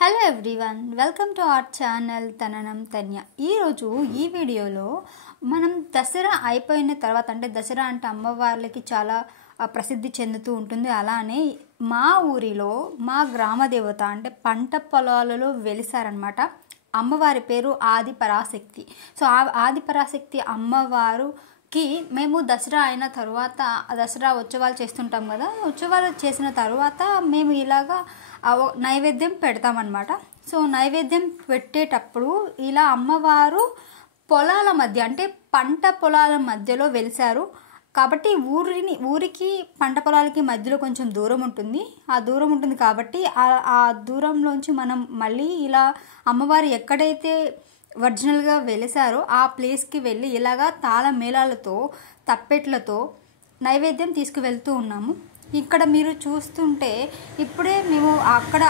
Hello everyone, welcome to our channel Tananam Tanya. ఈరోజు ఈ వీడియోలో మనం దసరా అయిపోయిన తర్వాత, అంటే దసరా అంటే అమ్మవార్లకి చాలా ప్రసిద్ధి చెందుతూ ఉంటుంది. అలానే మా ఊరిలో మా గ్రామ దేవత అంటే పంట పొలాలలో వెలిసారనమాట. అమ్మవారి పేరు ఆది పరాశక్తి. సో ఆది పరాశక్తి అమ్మవారుకి మేము దసరా అయిన తర్వాత, దసరా ఉత్సవాలు చేస్తుంటాం కదా, ఉత్సవాలు చేసిన తర్వాత మేము ఇలాగా నైవేద్యం పెడతామన్నమాట. సో నైవేద్యం పెట్టేటప్పుడు ఇలా అమ్మవారు పొలాల మధ్య, అంటే పంట పొలాల మధ్యలో వెలిసారు కాబట్టి ఊరికి పంట పొలాలకి మధ్యలో కొంచెం దూరం ఉంటుంది. ఆ దూరం ఉంటుంది కాబట్టి ఆ దూరంలోంచి మనం మళ్ళీ ఇలా అమ్మవారు ఎక్కడైతే ఒరిజినల్గా వెలిసారో ఆ ప్లేస్కి వెళ్ళి ఇలాగా తాళ మేళాలతో తప్పెట్లతో నైవేద్యం తీసుకువెళ్తూ ఉన్నాము. ఇక్కడ మీరు చూస్తుంటే ఇప్పుడే మేము అక్కడ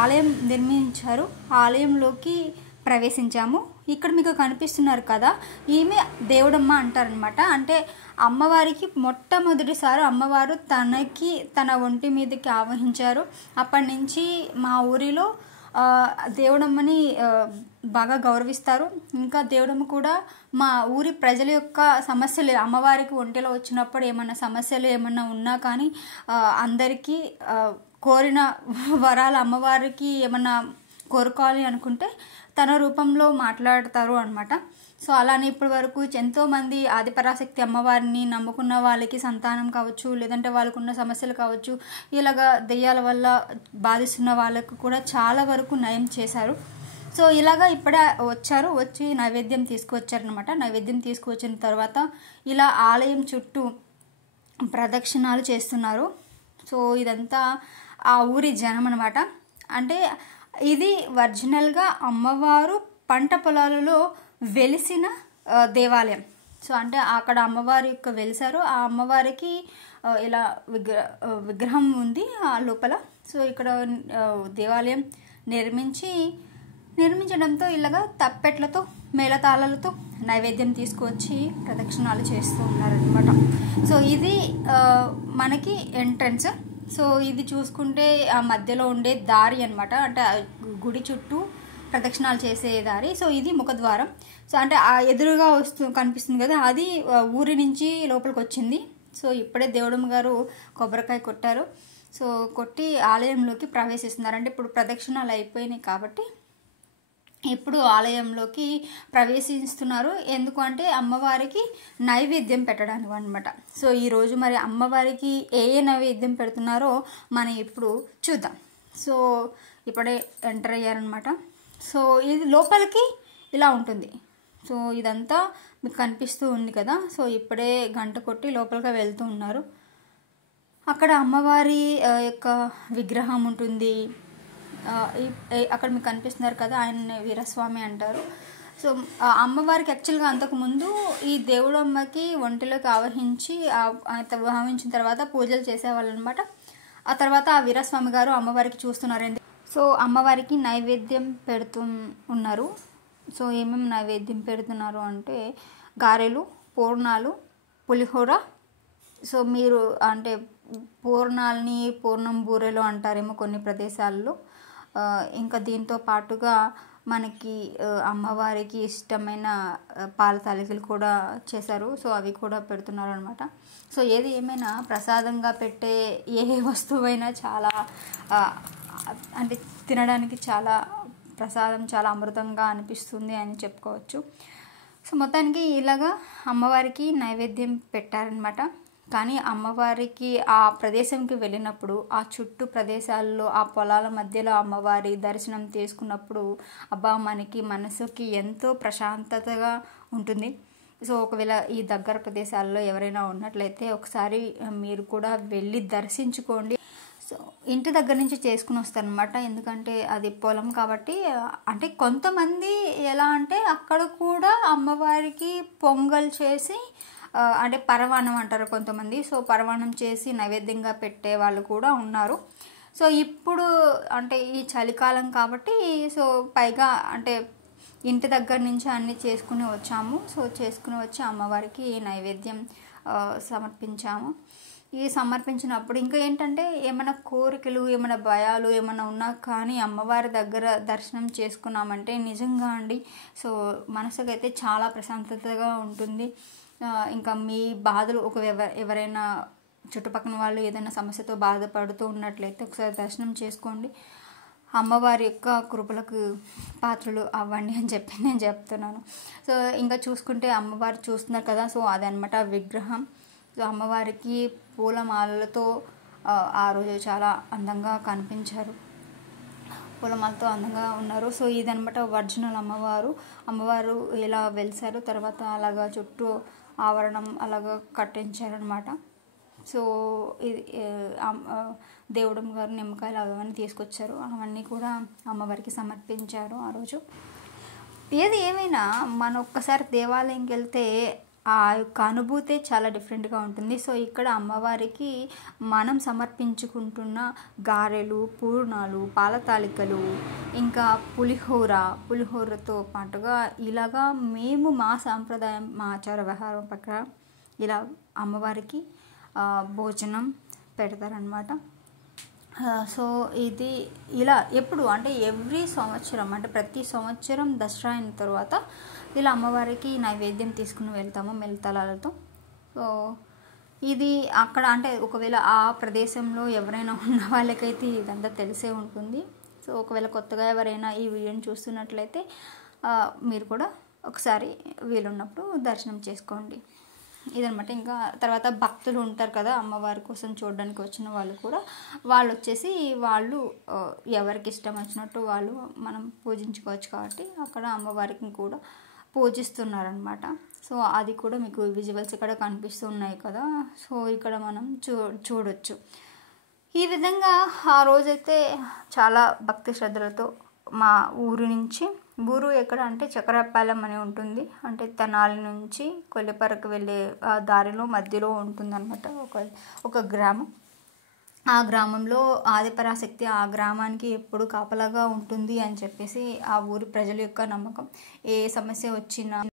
ఆలయం నిర్మించారు, ఆలయంలోకి ప్రవేశించాము. ఇక్కడ మీకు కనిపిస్తున్నారు కదా, ఈమె దేవుడమ్మ అంటారనమాట. అంటే అమ్మవారికి మొట్టమొదటిసారి అమ్మవారు తన ఒంటి మీదకి ఆవహించారు. అప్పటి నుంచి మా ఊరిలో దేవుడమ్మని బాగా గౌరవిస్తారు. ఇంకా దేవుడమ్మ కూడా మా ఊరి ప్రజల యొక్క సమస్యలు, అమ్మవారికి ఒంటిలో వచ్చినప్పుడు ఏమన్నా సమస్యలు ఏమన్నా ఉన్నా కానీ అందరికీ కోరిన వరాలు, అమ్మవారికి ఏమన్నా కోరుకోవాలి అనుకుంటే తన రూపంలో మాట్లాడతారు అనమాట. సో అలానే ఇప్పటి వరకు ఎంతోమంది ఆదిపరాశక్తి అమ్మవారిని నమ్ముకున్న వాళ్ళకి సంతానం కావచ్చు, లేదంటే వాళ్ళకున్న సమస్యలు కావచ్చు, ఇలాగా దెయ్యాల వల్ల బాధిస్తున్న వాళ్ళకు కూడా చాలా వరకు నయం చేశారు. సో ఇలాగా ఇప్పుడే వచ్చి నైవేద్యం తీసుకువచ్చారనమాట. నైవేద్యం తీసుకువచ్చిన తర్వాత ఇలా ఆలయం చుట్టూ ప్రదక్షిణాలు చేస్తున్నారు. సో ఇదంతా ఆ ఊరి జనం అనమాట. అంటే ఇది ఒరిజినల్గా అమ్మవారు పంట పొలాలలో వెలిసిన దేవాలయం. సో అంటే అక్కడ అమ్మవారి యొక్క వెలిసారు. ఆ అమ్మవారికి ఇలా విగ్రహం ఉంది ఆ లోపల. సో ఇక్కడ దేవాలయం నిర్మించడంతో ఇలాగా తప్పెట్లతో మేళతాళాలతో నైవేద్యం తీసుకువచ్చి ప్రదక్షిణాలు చేస్తూ ఉన్నారనమాట. సో ఇది మనకి ఎంట్రన్స్. సో ఇది చూసుకుంటే ఆ మధ్యలో ఉండే దారి అనమాట, అంటే గుడి చుట్టూ ప్రదక్షిణాలు చేసే దారి. సో ఇది ముఖద్వారం. సో అంటే ఆ ఎదురుగా కనిపిస్తుంది కదా, అది ఊరి నుంచి లోపలికి వచ్చింది. సో ఇప్పుడే దేవుడమ్మ గారు కొబ్బరికాయ కొట్టారు. సో కొట్టి ఆలయంలోకి ప్రవేశిస్తున్నారు. అంటే ఇప్పుడు ప్రదక్షిణాలు అయిపోయినాయి కాబట్టి ఇప్పుడు ఆలయంలోకి ప్రవేశిస్తున్నారు. ఎందుకు అంటే అమ్మవారికి నైవేద్యం పెట్టడానికి అనమాట. సో ఈరోజు మరి అమ్మవారికి ఏ నైవేద్యం పెడుతున్నారో మనం ఇప్పుడు చూద్దాం. సో ఇప్పుడే ఎంటర్ అయ్యారనమాట. సో ఇది లోపలికి ఇలా ఉంటుంది. సో ఇదంతా మీకు కనిపిస్తూ ఉంది కదా. సో ఇప్పుడే గంట కొట్టి లోపలికి వెళ్తూ ఉన్నారు. అక్కడ అమ్మవారి యొక్క విగ్రహం ఉంటుంది. అక్కడ మీకు కనిపిస్తున్నారు కదా, ఆయన వీరస్వామి అంటారు. సో అమ్మవారికి యాక్చువల్గా అంతకుముందు ఈ దేవుడమ్మకి ఒంటిలోకి ఆవహించిన తర్వాత పూజలు చేసేవాళ్ళు అనమాట. ఆ తర్వాత ఆ వీరస్వామి గారు అమ్మవారికి చూస్తున్నారు. సో అమ్మవారికి నైవేద్యం పెడుతూ ఉన్నారు. సో ఏమేమి నైవేద్యం పెడుతున్నారు అంటే గారెలు, పూర్ణాలు, పులిహోర. సో మీరు అంటే పూర్ణం బూరెలు అంటారేమో కొన్ని ప్రదేశాల్లో. ఇంకా దీంతో పాటుగా మనకి అమ్మవారికి ఇష్టమైన పాల తాలికలు కూడా చేశారు. సో అవి కూడా పెడుతున్నారు అనమాట. సో ఏది ఏమైనా ప్రసాదంగా పెట్టే ఏ వస్తువైనా చాలా అంటే తినడానికి చాలా ప్రసాదం, చాలా అమృతంగా అనిపిస్తుంది అని చెప్పుకోవచ్చు. సో మొత్తానికి ఇలాగా అమ్మవారికి నైవేద్యం పెట్టారనమాట. కానీ అమ్మవారికి ఆ ప్రదేశంకి వెళ్ళినప్పుడు ఆ చుట్టూ ప్రదేశాల్లో ఆ పొలాల మధ్యలో అమ్మవారి దర్శనం చేసుకున్నప్పుడు అబ్బా మనకి మనసుకి ఎంతో ప్రశాంతతగా ఉంటుంది. సో ఒకవేళ ఈ దగ్గర ప్రదేశాల్లో ఎవరైనా ఉన్నట్లయితే ఒకసారి మీరు కూడా వెళ్ళి దర్శించుకోండి. సో ఇంటి దగ్గర నుంచి చేసుకుని వస్తారనమాట. ఎందుకంటే అది పొలం కాబట్టి. అంటే కొంతమంది ఎలా అంటే అక్కడ కూడా అమ్మవారికి పొంగల్ చేసి, అంటే పరవాణం అంటారు కొంతమంది. సో పరవాణం చేసి నైవేద్యంగా పెట్టే వాళ్ళు కూడా ఉన్నారు. సో ఇప్పుడు అంటే ఈ చలికాలం కాబట్టి సో పైగా అంటే ఇంటి దగ్గర నుంచి అన్నీ చేసుకుని వచ్చాము. సో చేసుకుని వచ్చి అమ్మవారికి నైవేద్యం సమర్పించాము. ఇది సమర్పించినప్పుడు ఇంకా ఏంటంటే ఏమైనా కోరికలు, ఏమైనా భయాలు ఏమైనా ఉన్నా కానీ అమ్మవారి దగ్గర దర్శనం చేసుకున్నామంటే నిజంగా అండి, సో మనసుకైతే చాలా ప్రశాంతతగా ఉంటుంది. ఇంకా మీ బాధలు ఎవరైనా చుట్టుపక్కల వాళ్ళు ఏదైనా సమస్యతో బాధపడుతూ ఉన్నట్లయితే ఒకసారి దర్శనం చేసుకోండి. అమ్మవారి యొక్క కృపలకు పాత్రలు అవ్వండి అని చెప్పి నేను చెప్తున్నాను. సో ఇంకా చూసుకుంటే అమ్మవారు చూస్తున్నారు కదా, సో అదనమాట విగ్రహం. సో అమ్మవారికి పూలమాలలతో ఆ రోజు చాలా అందంగా కనిపించారు, పూలమాలతో అందంగా ఉన్నారు. సో ఇదనమాట ఒరిజినల్ అమ్మవారు ఇలా వెలిసారు. తర్వాత అలాగా చుట్టూ ఆవరణం అలాగా కట్టించారనమాట. సో ఇది దేవుడు గారు నిమ్మకాయలు అవన్నీ తీసుకొచ్చారు, అవన్నీ కూడా అమ్మవారికి సమర్పించారు ఆ రోజు. ఏది ఏమైనా మనం ఒక్కసారి దేవాలయంకి వెళ్తే ఆ యొక్క అనుభూతే చాలా డిఫరెంట్గా ఉంటుంది. సో ఇక్కడ అమ్మవారికి మనం సమర్పించుకుంటున్న గారెలు, పూర్ణాలు, పాల తాలికలు, ఇంకా పులిహోరతో పాటుగా ఇలాగా మేము మా సాంప్రదాయం, మా ఆచార వ్యవహారం ప్రకారం ఇలా అమ్మవారికి భోజనం పెడతారనమాట. సో ఇది ఇలా ఎప్పుడు అంటే ఎవ్రీ సంవత్సరం, అంటే ప్రతి సంవత్సరం దసరా అయిన తర్వాత ఇలా అమ్మవారికి నైవేద్యం తీసుకుని వెళ్తాము మెలతలాలతో. సో ఇది అక్కడ అంటే ఒకవేళ ఆ ప్రదేశంలో ఎవరైనా ఉన్న వాళ్ళకైతే ఇదంతా తెలిసే ఉంటుంది. సో ఒకవేళ కొత్తగా ఎవరైనా ఈ వీడియోని చూస్తున్నట్లయితే మీరు కూడా ఒకసారి వీలున్నప్పుడు దర్శనం చేసుకోండి. ఇదనమాట. ఇంకా తర్వాత భక్తులు ఉంటారు కదా అమ్మవారి కోసం చూడడానికి వచ్చిన వాళ్ళు వచ్చేసి వాళ్ళు ఎవరికి ఇష్టం వచ్చినట్టు వాళ్ళు మనం పూజించుకోవచ్చు కాబట్టి అక్కడ అమ్మవారికి కూడా పూజిస్తున్నారనమాట. సో అది కూడా మీకు విజువల్స్ ఇక్కడ కనిపిస్తున్నాయి కదా, సో ఇక్కడ మనం చూడొచ్చు. ఈ విధంగా ఆ రోజైతే చాలా భక్తి శ్రద్ధలతో మా ఊరు ఎక్కడ అంటే చక్రపాలెం అని ఉంటుంది, అంటే తెనాలి నుంచి కొల్లిపరకు వెళ్ళే దారిలో మధ్యలో ఉంటుందన్నమాట ఒక గ్రామం. ఆ గ్రామంలో ఆదిపరాశక్తి ఆ గ్రామానికి ఎప్పుడు కాపలాగా ఉంటుంది అని చెప్పేసి ఆ ఊరి ప్రజల యొక్క నమ్మకం. ఏ సమస్య వచ్చినా